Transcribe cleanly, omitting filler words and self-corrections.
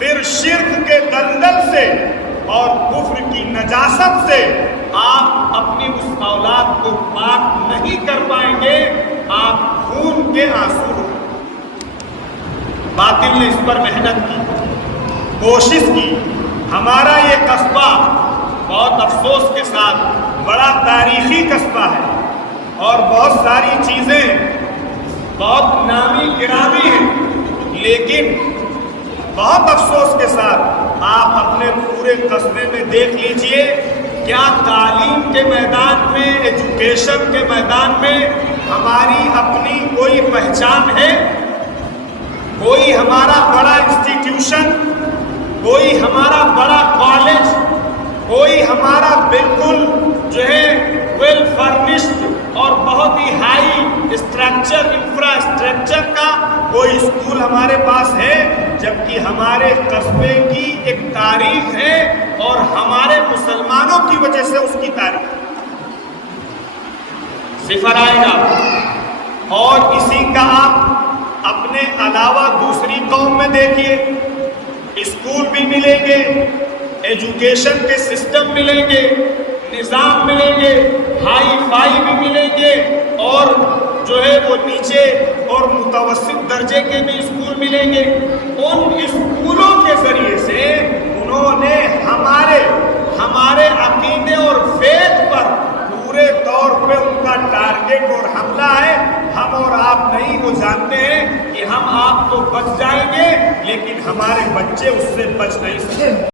پھر شرک کے دلدل سے اور کفر کی نجاست سے آپ اپنی اس اولاد کو پاک نہیں کر پائیں گے، آپ خون کے آنسو ہو۔ باطل نے اس پر محنت کی، کوشش کی۔ ہمارا یہ قصبہ بہت افسوس کے ساتھ بڑا تاریخی قصبہ ہے اور بہت ساری چیزیں بہت نامی گرامی ہیں، لیکن بہت افسوس کے ساتھ آپ اپنے پورے قصبے میں دیکھ لیجئے، کیا تعلیم کے میدان میں، ایجوکیشن کے میدان میں ہماری اپنی کوئی پہچان ہے؟ کوئی ہمارا بڑا انسٹیٹیوشن، کوئی ہمارا بڑا کالج، کوئی ہمارا بالکل جو ہے ویل فرنشڈ اور بہت ہی ہائی اسٹرکچر، انفراسٹرکچر کا کوئی اسکول ہمارے پاس ہے؟ جبکہ ہمارے قصبے کی ایک تاریخ ہے اور ہمارے مسلمانوں کی وجہ سے اس کی تاریخ صفر آئے گا۔ اور اسی کا آپ اپنے علاوہ دوسری قوم میں دیکھیے، اسکول بھی ملیں گے، ایجوکیشن کے سسٹم ملیں گے، نظام ملیں گے، ہائی فائی بھی ملیں گے، اور جو ہے وہ نیچے اور متوسط درجے کے بھی اسکول ملیں گے۔ ان اسکولوں کے ذریعے سے انہوں نے ہمارے عقیدے اور فیض پر پورے طور پہ ان کا ٹارگٹ اور حملہ ہے۔ ہم اور آپ نہیں، وہ جانتے ہیں کہ ہم آپ تو بچ جائیں گے، لیکن ہمارے بچے اس سے بچ نہیں سکتے۔